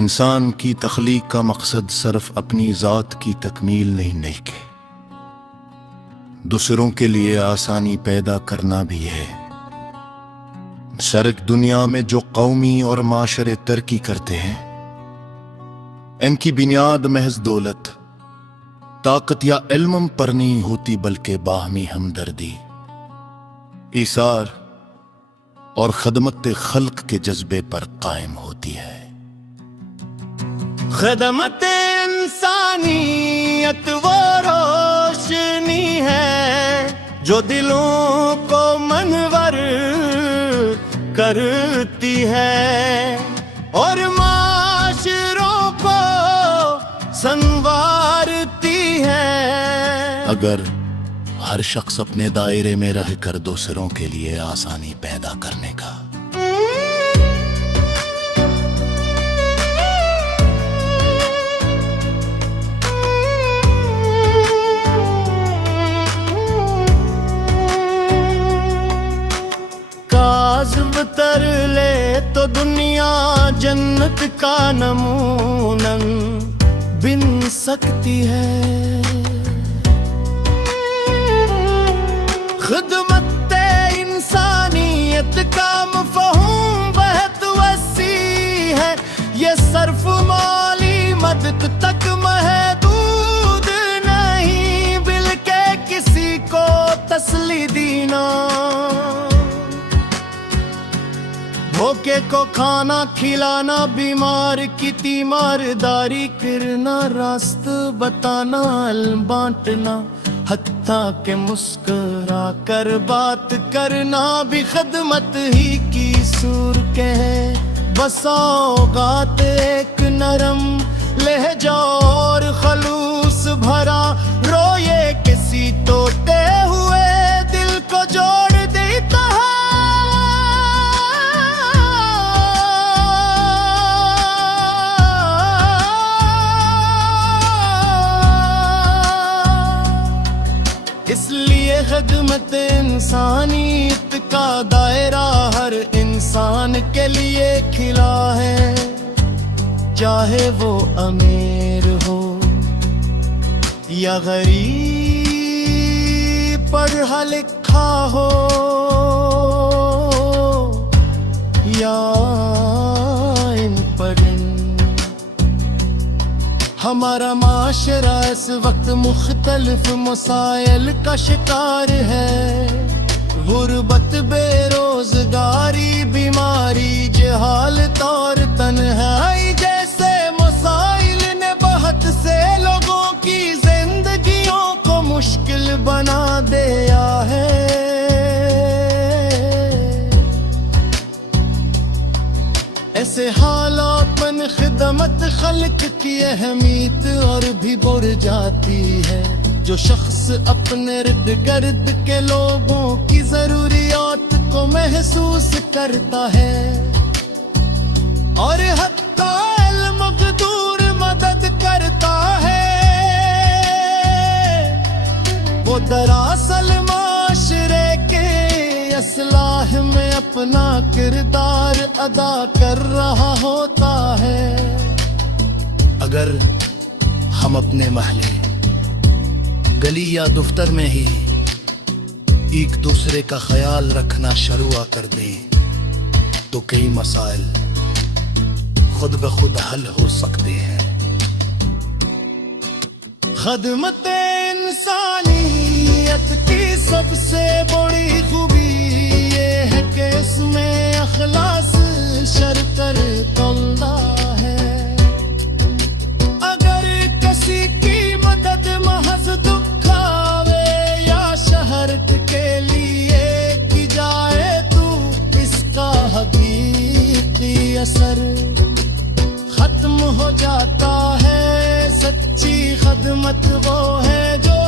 انسان کی تخلیق کا مقصد صرف اپنی ذات کی تکمیل نہیں کہ دوسروں کے لیے آسانی پیدا کرنا بھی ہے۔ شرق دنیا میں جو قومی اور معاشرے ترقی کرتے ہیں، ان کی بنیاد محض دولت، طاقت یا علم پر نہیں ہوتی، بلکہ باہمی ہمدردی، ایثار اور خدمت خلق کے جذبے پر قائم ہوتی ہے۔ خدمت انسانیت وہ روشنی ہے جو دلوں کو منور کرتی ہے اور معاشروں کو سنوارتی ہے۔ اگر ہر شخص اپنے دائرے میں رہ کر دوسروں کے لیے آسانی پیدا کرنے کا کاذب تر لے تو دنیا جنت کا نمونہ بن سکتی ہے۔ خدمت انسانیت کا مفہوم بہت وسیع ہے، یہ صرف مالی مدد تک محدود نہیں، بلکہ کسی کو تسلی دینا، بھوکے کو کھانا کھلانا، بیمار کی تیمارداری کرنا، راست بتانا، علم بانٹنا، حتیٰ کہ مسکرا کر بات کرنا بھی خدمت ہی کی صورت ہے۔ بس اوقات ایک نرم لہجہ اور خلوص بھرا رویے کسی ٹوٹے ہوئے دل کو جوڑ دیتا ہے۔ اس لیے خدمت انسانیت کا دائرہ ہر انسان کے لیے کھلا ہے، چاہے وہ امیر ہو یا غریب، پڑھا لکھا ہو یا ان پڑھ۔ ہمارا معاشرہ اس وقت مختلف مسائل کا شکار ہے، غربت، بے روزگاری، بیماری، جہالت اور تنہائی جیسے مسائل نے بہت سے لوگوں کی زندگیوں کو مشکل بنا دیا ہے۔ ایسے حالات میں خدمت خلق کی اہمیت اور بھی بڑھ جاتی ہے۔ جو شخص اپنے ارد گرد کے لوگوں کی ضروریات کو محسوس کرتا ہے اور حتیٰ المقدور مدد کرتا ہے، وہ دراصل معاشرے کے اصلاح میں اپنا کردار ادا کر رہا ہوتا ہے۔ اگر ہم اپنے محلے، گلی یا دفتر میں ہی ایک دوسرے کا خیال رکھنا شروع کر دیں تو کئی مسائل خود بخود حل ہو سکتے ہیں۔ خدمت انسانیت کی سب سے بڑی خوبی یہ ہے کہ اس میں اخلاص شرط اللہ ہے۔ اگر کسی کی مدد محض دکھ آوے یا شہر کے لیے کی جائے تو اس کا حقیقی اثر ختم ہو جاتا ہے۔ سچی خدمت وہ ہے جو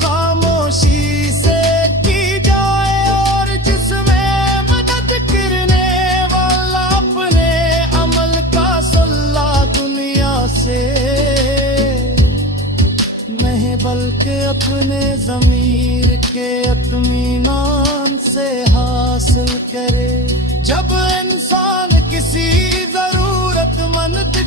خاموشی سے کی جائے اور جس میں مدد کرنے والا اپنے عمل کا صلہ دنیا سے نہیں بلکہ اپنے ضمیر کے اطمینان سے حاصل کرے۔ جب انسان کسی ضرورت مند